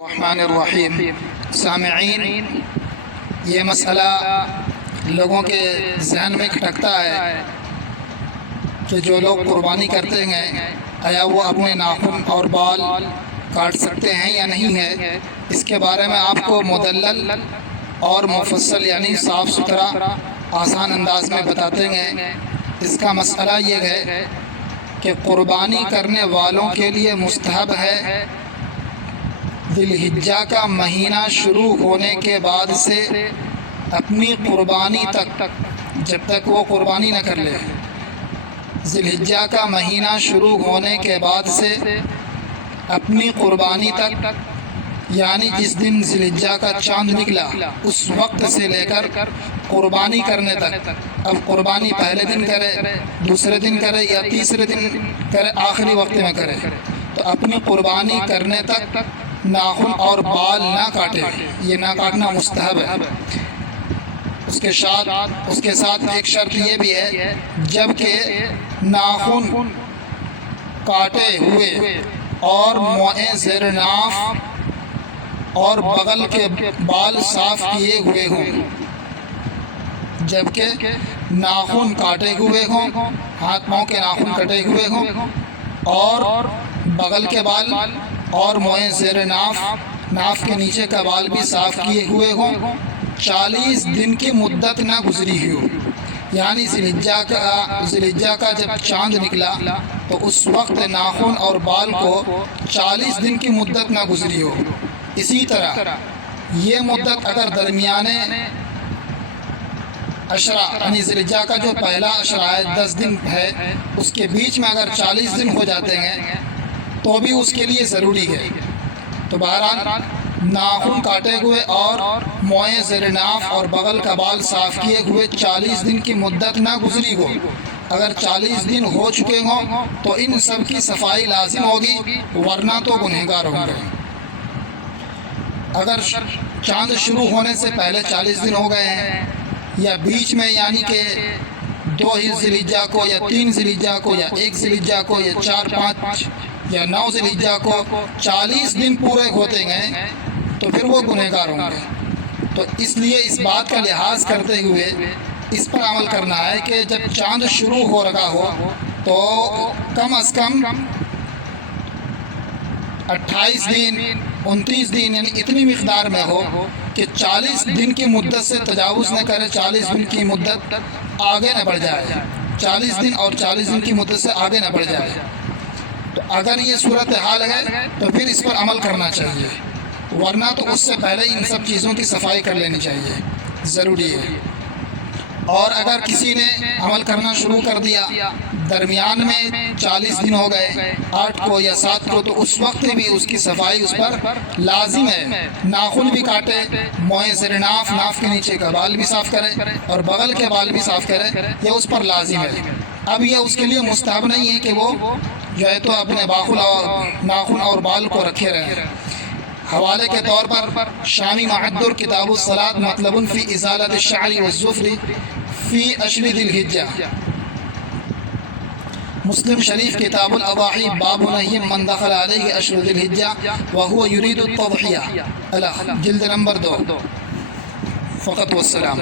الرحمن الرحیم۔ سامعین، یہ مسئلہ لوگوں کے ذہن میں کھٹکتا ہے کہ جو لوگ قربانی کرتے ہیں آیا وہ اپنے ناخن اور بال کاٹ سکتے ہیں یا نہیں ہے۔ اس کے بارے میں آپ کو مدلل اور مفصل یعنی صاف ستھرا آسان انداز میں بتاتے ہیں۔ اس کا مسئلہ یہ ہے کہ قربانی کرنے والوں کے لیے مستحب ہے ذی الحجہ کا مہینہ شروع ہونے کے بعد سے اپنی قربانی تک، جب تک وہ قربانی نہ کر لے، ذی الحجہ کا مہینہ شروع ہونے کے بعد سے اپنی قربانی تک، یعنی جس دن ذی الحجہ کا چاند نکلا اس وقت سے لے کر قربانی کرنے تک۔ اب قربانی پہلے دن کرے، دوسرے دن کرے یا تیسرے دن کرے، آخری وقت میں کرے، تو اپنی قربانی کرنے تک ناخن اور بال نہ کاٹے۔ یہ نہ کاٹنا مستحب ہے۔ اس کے ساتھ ایک شرط یہ بھی ہے، جب کہ ناخن کاٹے ہوئے اور موئے زیر ناف اور بغل کے بال صاف کیے ہوئے ہوں، جبکہ ناخن کاٹے ہوئے ہوں، ہاتھ پاؤں کے ناخن کٹے ہوئے ہوں اور بغل کے بال اور موئے زیر ناف کے نیچے کا بال بھی صاف کیے ہوئے ہوں، 40 دن کی مدت نہ گزری ہو، یعنی ذی الحجہ کا جب چاند نکلا تو اس وقت ناخن اور بال کو 40 دن کی مدت نہ گزری ہو۔ اسی طرح یہ مدت اگر درمیانے عشرہ یعنی ذی الحجہ کا جو پہلا عشرہ ہے 10 دن ہے، اس کے بیچ میں اگر 40 دن ہو جاتے ہیں تو بھی اس کے لیے ضروری ہے۔ تو بہرحال ناخن کاٹے ہوئے اور موئے زیر ناف اور بغل کا بال صاف کیے ہوئے 40 دن کی مدت نہ گزری ہو۔ اگر 40 دن ہو چکے ہوں تو ان سب کی صفائی لازم ہوگی، ورنہ تو گنہگار ہوں گے۔ اگر چاند شروع ہونے سے پہلے 40 دن ہو گئے ہیں یا بیچ میں، یعنی کہ 2 ذی الحجہ کو یا 3 ذی الحجہ کو یا 1 ذی الحجہ کو یا 4، 5 یا 9 ذی الحجہ کو 40 دن پورے ہوتے ہیں تو پھر وہ گنہگار ہوں گے۔ تو اس لیے اس بات کا لحاظ کرتے ہوئے اس پر عمل کرنا ہے کہ جب چاند شروع ہو رہا ہو تو کم از کم 28 دن 29 دن یعنی اتنی مقدار میں ہو کہ 40 دن کی مدت سے تجاوز نہ کرے، 40 دن کی مدت آگے نہ بڑھ جائے، 40 دن اور 40 دن کی مدت سے آگے نہ بڑھ جائے۔ تو اگر یہ صورتحال ہے تو پھر اس پر عمل کرنا چاہیے، ورنہ تو اس سے پہلے ان سب چیزوں کی صفائی کر لینی چاہیے، ضروری ہے۔ اور اگر کسی نے عمل کرنا شروع کر دیا، درمیان میں 40 دن ہو گئے، 8 کو یا 7 کو، تو اس وقت بھی اس کی صفائی اس پر لازم ہے۔ ناخن بھی کاٹے، موئے زیر ناف کے نیچے کا بال بھی صاف کرے اور بغل کے بال بھی صاف کرے، یہ اس پر لازم ہے۔ اب یہ اس کے لیے مستحب نہیں ہے کہ وہ جو ہے تو اپنے ناخن اور بال کو رکھے رہے۔ حوالے کے طور پر شامی معدر کتاب الصلاۃ مطلب فی ازالۃ الشعر والظفر فی اشر ذی الحجہ، مسلم شریف کتاب الاضاحی باب نہی من دخل علیہ اشر ذی الحجہ وہو یرید التضحیہ، جلد نمبر 2۔ فقط والسلام۔